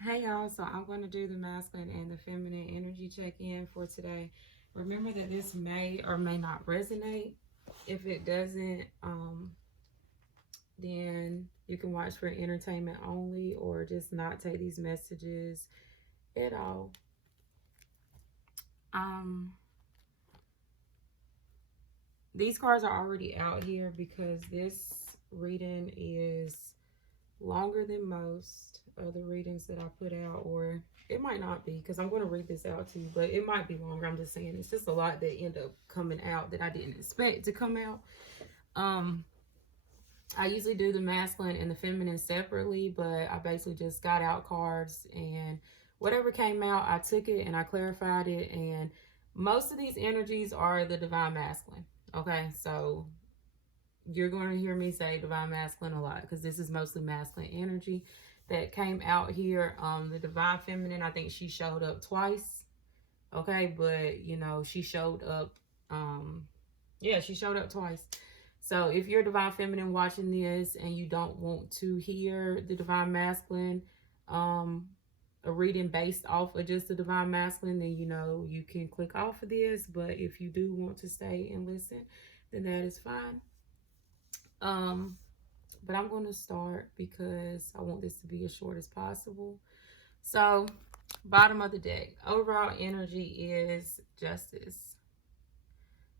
Hey y'all, so I'm going to do the masculine and the feminine energy check-in for today. Remember that this may or may not resonate. If it doesn't, then you can watch for entertainment only or just not take these messages at all. Um, these cards are already out here because this reading is longer than most of the readings that I put out, or it might not be because I'm going to read this out to you, but it might be longer. I'm just saying it's just a lot that end up coming out that I didn't expect to come out. Um, I usually do the masculine and the feminine separately, but I basically just got out cards and whatever came out, I took it and I clarified it. And most of these energies are the divine masculine. Okay, so you're going to hear me say divine masculine a lot because this is mostly masculine energy that came out here. The divine feminine, I think she showed up twice. Okay, but she showed up. Yeah, she showed up twice. So if you're divine feminine watching this and you don't want to hear the divine masculine, a reading based off of just the divine masculine, then you can click off of this. But if you do want to stay and listen, then that is fine. Um, but I'm going to start because I want this to be as short as possible. So, bottom of the deck, overall energy is justice.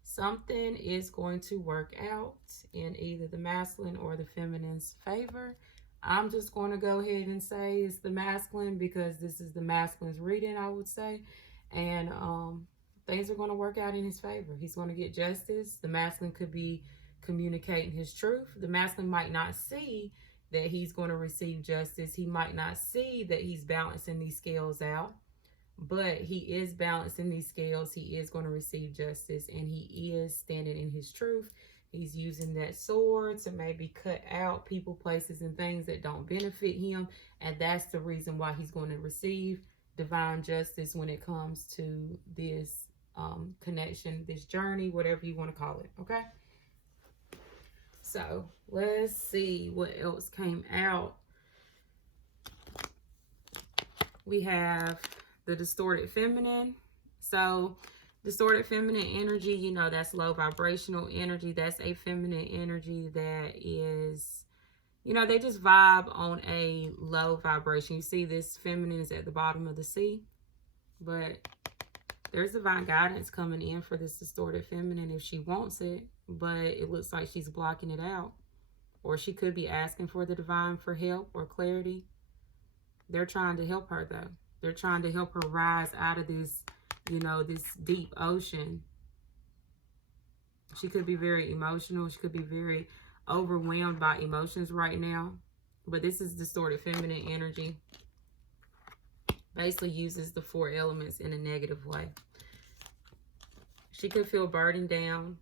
Something is going to work out in either the masculine or the feminine's favor. I'm just going to go ahead and say it's the masculine because this is the masculine's reading, I would say. And things are going to work out in his favor. He's going to get justice. The masculine could be communicating his truth. The masculine might not see that he's going to receive justice. He might not see that he's balancing these scales out, but he is balancing these scales. He is going to receive justice and he is standing in his truth. He's using that sword to maybe cut out people, places, and things that don't benefit him. And that's the reason why he's going to receive divine justice when it comes to this connection, this journey, whatever you want to call it. Okay. So let's see what else came out. We have the distorted feminine. So distorted feminine energy, that's low vibrational energy. That's a feminine energy that is, they just vibe on a low vibration. You see this feminine is at the bottom of the sea, but there's divine guidance coming in for this distorted feminine if she wants it, but it looks like she's blocking it out. Or she could be asking for the divine for help or clarity. They're trying to help her, though. They're trying to help her rise out of this, this deep ocean. She could be very emotional. She could be very overwhelmed by emotions right now. But this is distorted feminine energy. Basically uses the 4 elements in a negative way. She could feel burdened down.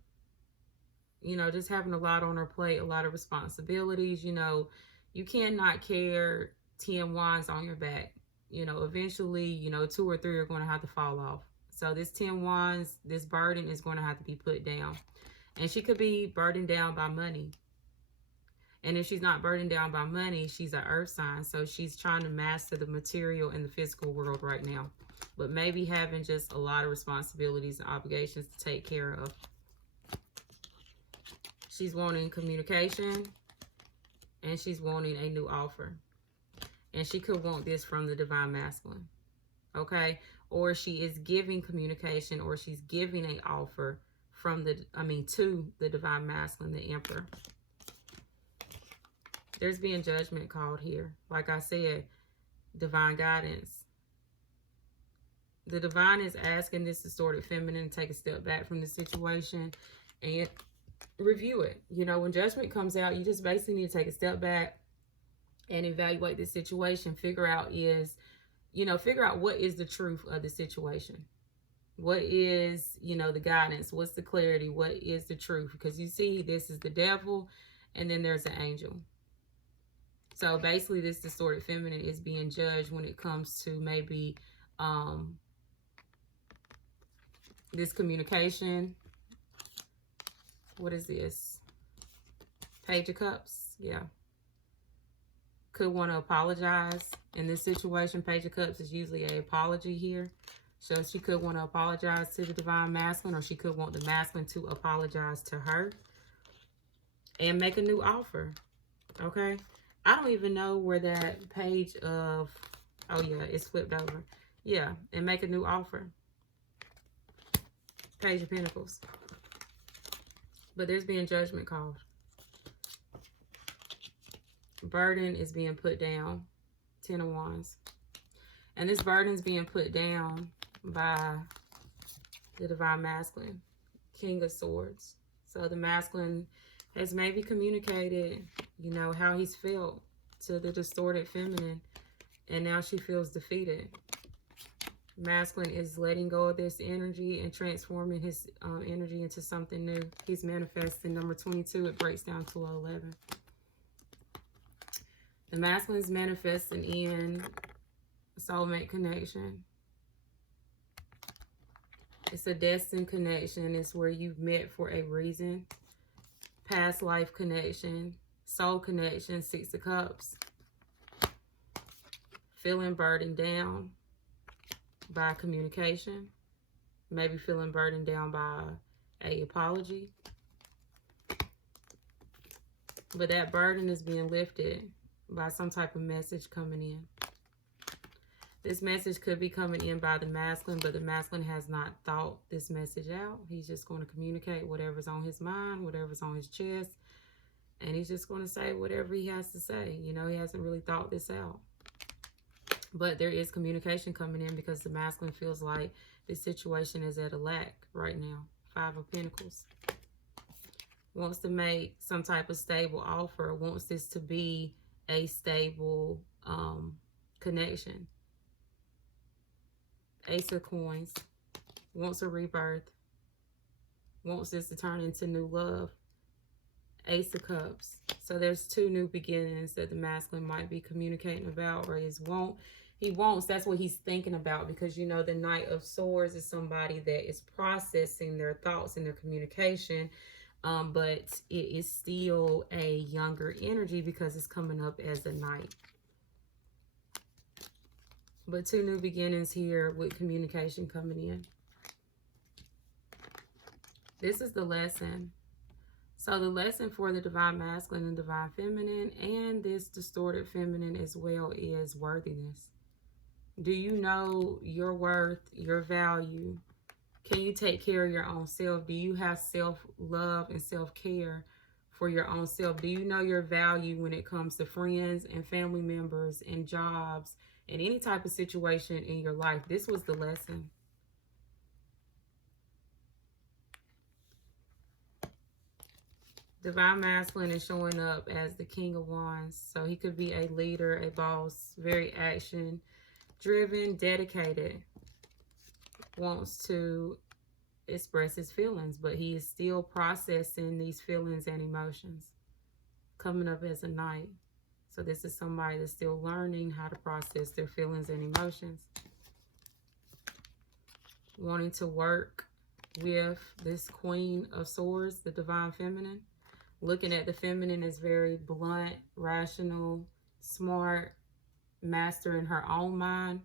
Just having a lot on her plate, a lot of responsibilities. You cannot carry 10 wands on your back. Eventually, 2 or 3 are going to have to fall off. So this 10 wands, this burden is going to have to be put down. And she could be burdened down by money. And if she's not burdened down by money, she's an earth sign. So she's trying to master the material and the physical world right now. But maybe having just a lot of responsibilities and obligations to take care of. She's wanting communication. And she's wanting a new offer. And she could want this from the divine masculine. Okay? Or she is giving communication, or she's giving an offer from to the divine masculine, the emperor. There's being judgment called here. Like I said, divine guidance. The divine is asking this distorted feminine to take a step back from the situation and review it. When judgment comes out, you just basically need to take a step back and evaluate the situation. Figure out what is the truth of the situation. What is, the guidance? What's the clarity? What is the truth? Because you see, this is the devil, and then there's an angel. So basically, this distorted feminine is being judged when it comes to maybe this communication. What is this? Page of Cups. Yeah. could want to apologize. In this situation, Page of Cups is usually an apology here. So she could want to apologize to the Divine Masculine, or she could want the Masculine to apologize to her and make a new offer. Okay? I don't even know where that page of, oh yeah, it's flipped over. Yeah, and make a new offer. Page of Pentacles. But there's being judgment called. Burden is being put down. 10 of Wands. And this burden is being put down by the Divine Masculine. King of Swords. So the Masculine has maybe communicated, you know, how he's felt to the distorted feminine. And now she feels defeated. Masculine is letting go of this energy and transforming his energy into something new. He's manifesting. Number 22, it breaks down to 11. The Masculine is manifesting in soulmate connection. It's a destined connection. It's where you've met for a reason. Past life connection. Soul connection. 6 of Cups. Feeling burdened down by communication. Maybe feeling burdened down by an apology. But that burden is being lifted by some type of message coming in. This message could be coming in by the Masculine, but the Masculine has not thought this message out. He's just going to communicate whatever's on his mind, whatever's on his chest, and he's just going to say whatever he has to say. You know, he hasn't really thought this out. But there is communication coming in because the Masculine feels like this situation is at a lack right now. 5 of Pentacles. Wants to make some type of stable offer. Wants this to be a stable connection. Ace of Coins. Wants a rebirth. Wants this to turn into new love. Ace of Cups. So there's 2 new beginnings that the Masculine might be communicating about, or he wants, that's what he's thinking about, because, you know, the Knight of Swords is somebody that is processing their thoughts and their communication, but it is still a younger energy because it's coming up as a Knight. But 2 new beginnings here with communication coming in. This is the lesson. So the lesson for the Divine Masculine and Divine Feminine and this distorted feminine as well is worthiness. Do you know your worth, your value? Can you take care of your own self? Do you have self-love and self-care for your own self? Do you know your value when it comes to friends and family members and jobs and any type of situation in your life? This was the lesson. Divine Masculine is showing up as the King of Wands. So he could be a leader, a boss, very action-driven, dedicated. Wants to express his feelings, but he is still processing these feelings and emotions. Coming up as a Knight. So this is somebody that's still learning how to process their feelings and emotions. Wanting to work with this Queen of Swords, the Divine Feminine. Looking at the feminine as very blunt, rational, smart, mastering her own mind.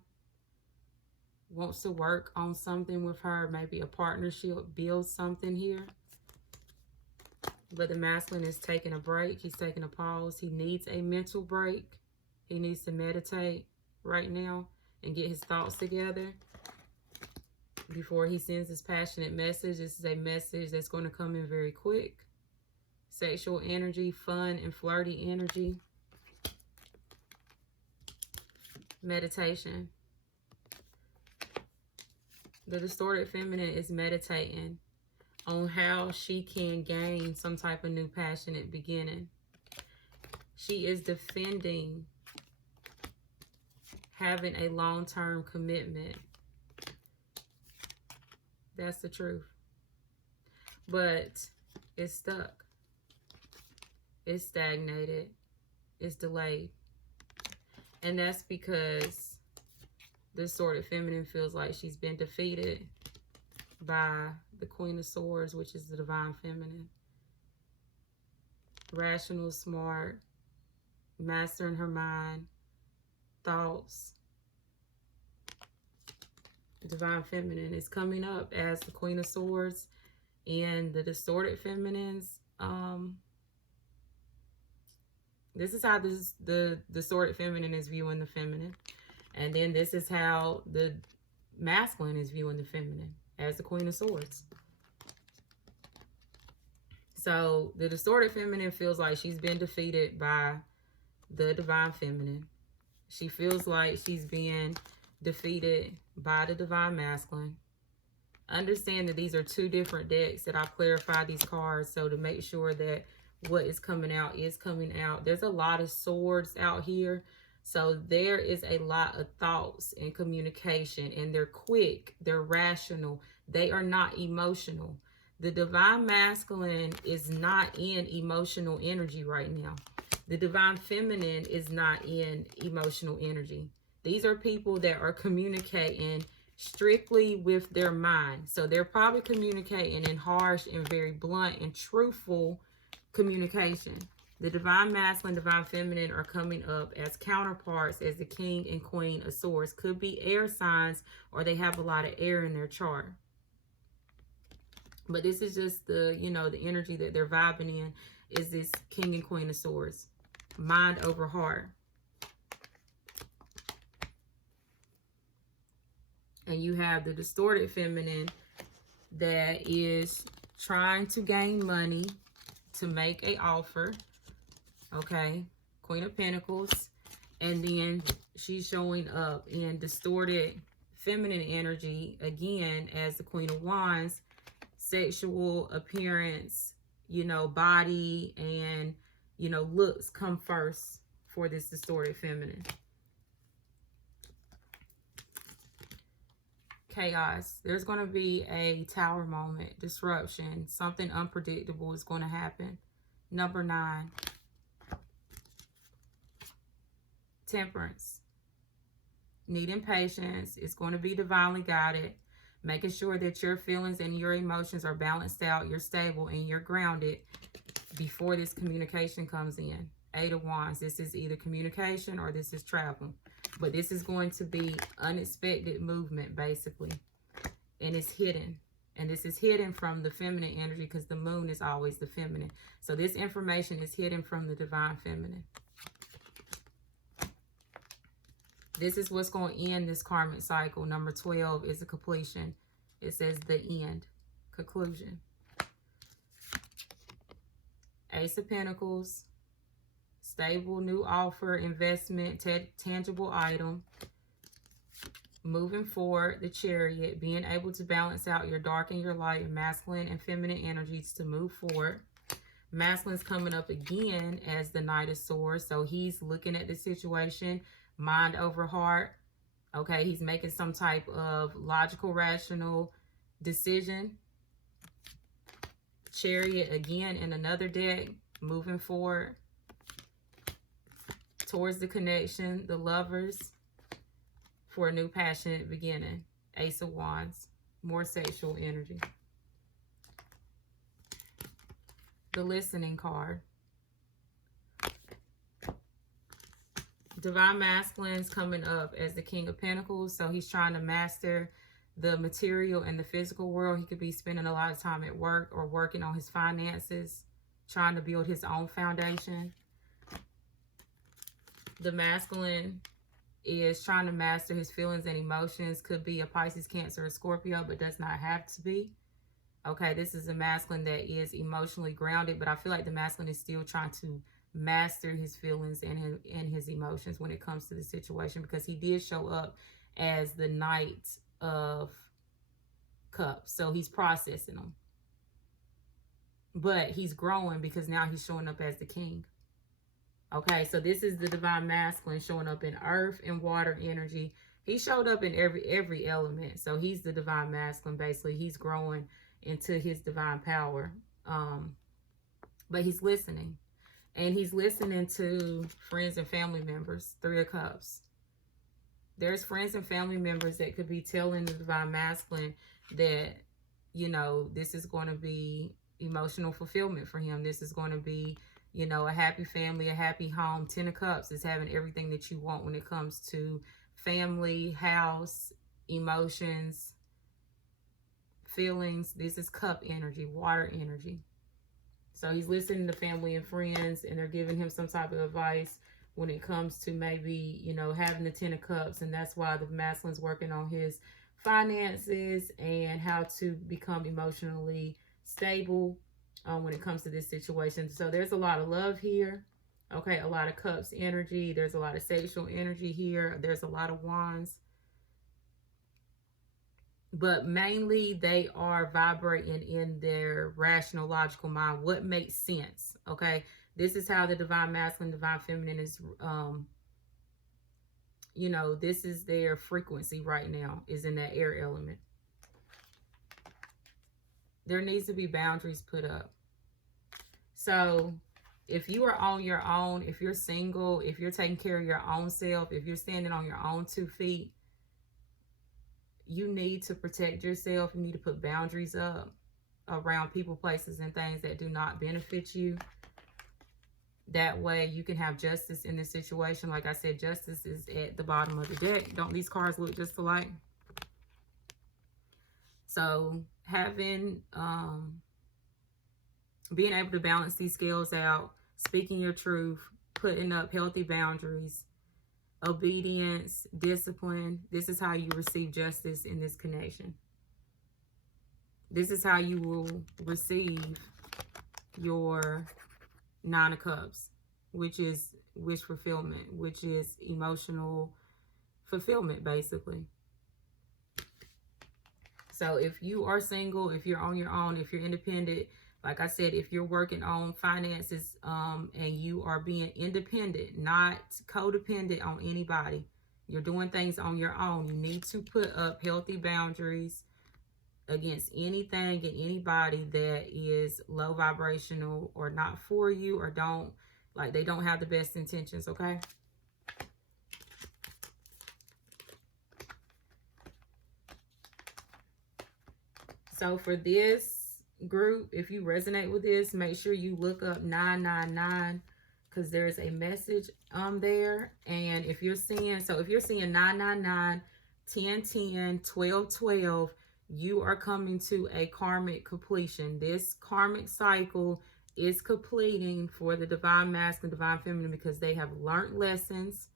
Wants to work on something with her, maybe a partnership, build something here. But the Masculine is taking a break. He's taking a pause. He needs a mental break. He needs to meditate right now and get his thoughts together before he sends his passionate message. This is a message that's going to come in very quick. Sexual energy, fun and flirty energy. Meditation. The distorted feminine is meditating on how she can gain some type of new passionate beginning. She is defending having a long-term commitment. That's the truth. But it's stuck. It's stagnated. It's delayed. And that's because the distorted feminine feels like she's been defeated by the Queen of Swords, which is the Divine Feminine. Rational, smart, mastering her mind, thoughts. Divine Feminine is coming up as the Queen of Swords, and the distorted feminines. This is how the distorted feminine is viewing the feminine, and then this is how the masculine is viewing the feminine as the Queen of Swords. So the distorted feminine feels like she's been defeated by the divine feminine. She feels like she's being defeated by the divine masculine. Understand that these are two different decks that I've clarified these cards, so to make sure that what is coming out is coming out. There's a lot of swords out here, so there is a lot of thoughts and communication, and they're quick, they're rational, they are not emotional. The divine masculine is not in emotional energy right now. The divine feminine is not in emotional energy. These are people that are communicating strictly with their mind. So they're probably communicating in harsh and very blunt and truthful communication. The divine masculine, divine feminine are coming up as counterparts as the King and Queen of Swords. Could be air signs, or they have a lot of air in their chart. But this is just the, you know, the energy that they're vibing in is this King and Queen of Swords. Mind over heart. And you have the distorted feminine that is trying to gain money to make an offer. Okay. Queen of Pentacles. And then she's showing up in distorted feminine energy again as the Queen of Wands. Sexual appearance, you know, body and, you know, looks come first for this distorted feminine. Chaos. There's going to be a tower moment, disruption, something unpredictable is going to happen. Number 9. Temperance. Needing patience. It's going to be divinely guided. Making sure that your feelings and your emotions are balanced out, you're stable, and you're grounded before this communication comes in. 8 of Wands. This is either communication or this is travel. But this is going to be unexpected movement, basically. And it's hidden. And this is hidden from the feminine energy because the moon is always the feminine. So this information is hidden from the divine feminine. This is what's going to end this karmic cycle. Number 12 is a completion. It says the end, conclusion. Ace of Pentacles, stable new offer, investment, tangible item. Moving forward, the Chariot, being able to balance out your dark and your light, masculine and feminine energies to move forward. Masculine's coming up again as the Knight of Swords. So he's looking at the situation, mind over heart. Okay, he's making some type of logical, rational decision. Chariot again in another deck, moving forward towards the connection, the lovers, for a new passionate beginning. Ace of Wands, more sexual energy. The listening card. Divine Masculine's coming up as the King of Pentacles. So he's trying to master the material and the physical world. He could be spending a lot of time at work or working on his finances, trying to build his own foundation. The masculine is trying to master his feelings and emotions. Could be a Pisces, Cancer, or Scorpio, but does not have to be. Okay, this is a masculine that is emotionally grounded, but I feel like the masculine is still trying to master his feelings and his emotions when it comes to the situation, because he did show up as the Knight of Cups. So he's processing them. But he's growing because now he's showing up as the king. Okay, so this is the divine masculine showing up in earth and water energy. He showed up in every element. So he's the divine masculine, basically. He's growing into his divine power. But he's listening. And he's listening to friends and family members. 3 of Cups. There's friends and family members that could be telling the divine masculine that, you know, this is going to be emotional fulfillment for him. This is going to be, you know, a happy family, a happy home. 10 of Cups is having everything that you want when it comes to family, house, emotions, feelings. This is cup energy, water energy. So he's listening to family and friends, and they're giving him some type of advice when it comes to maybe, you know, having the 10 of Cups. And that's why the masculine's working on his finances and how to become emotionally stable when it comes to this situation. So there's a lot of love here. Okay, a lot of Cups energy. There's a lot of sexual energy here. There's a lot of Wands. But mainly they are vibrating in their rational, logical mind. What makes sense? Okay, this is how the divine masculine, divine feminine is, you know, this is their frequency right now, is in that air element. There needs to be boundaries put up. So if you are on your own, if you're single, if you're taking care of your own self, if you're standing on your own 2 feet, you need to protect yourself. You need to put boundaries up around people, places, and things that do not benefit you. That way you can have justice in this situation. Like I said, justice is at the bottom of the deck. Don't these cards look just alike? So having, being able to balance these scales out, speaking your truth, putting up healthy boundaries, obedience, discipline. This is how you receive justice in this connection. This is how you will receive your 9 of Cups, which is wish fulfillment, which is emotional fulfillment, basically. So if you are single, if you're on your own, if you're independent, like I said, if you're working on finances and you are being independent, not codependent on anybody, you're doing things on your own, you need to put up healthy boundaries against anything and anybody that is low vibrational or not for you, or they don't have the best intentions, okay? So for this group, if you resonate with this, make sure you look up 999 because there's a message there. And if you're seeing, so if you're seeing 999, 1010, 1212, you are coming to a karmic completion. This karmic cycle is completing for the divine masculine, divine feminine, because they have learned lessons.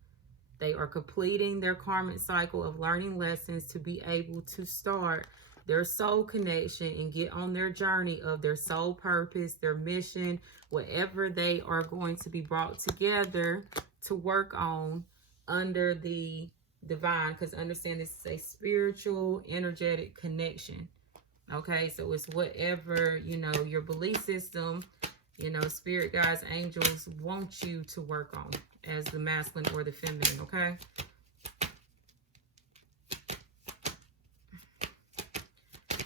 They are completing their karmic cycle of learning lessons to be able to start their soul connection and get on their journey of their soul purpose, their mission, whatever they are going to be brought together to work on under the divine. Because understand, this is a spiritual, energetic connection. Okay, so it's whatever, you know, your belief system, you know, spirit guides, angels want you to work on as the masculine or the feminine, okay?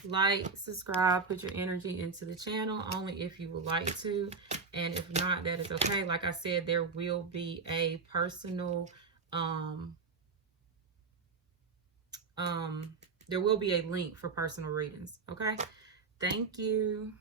Like, subscribe, put your energy into the channel only if you would like to. And if not, that is okay. Like I said, there will be a personal, there will be a link for personal readings, okay? Thank you.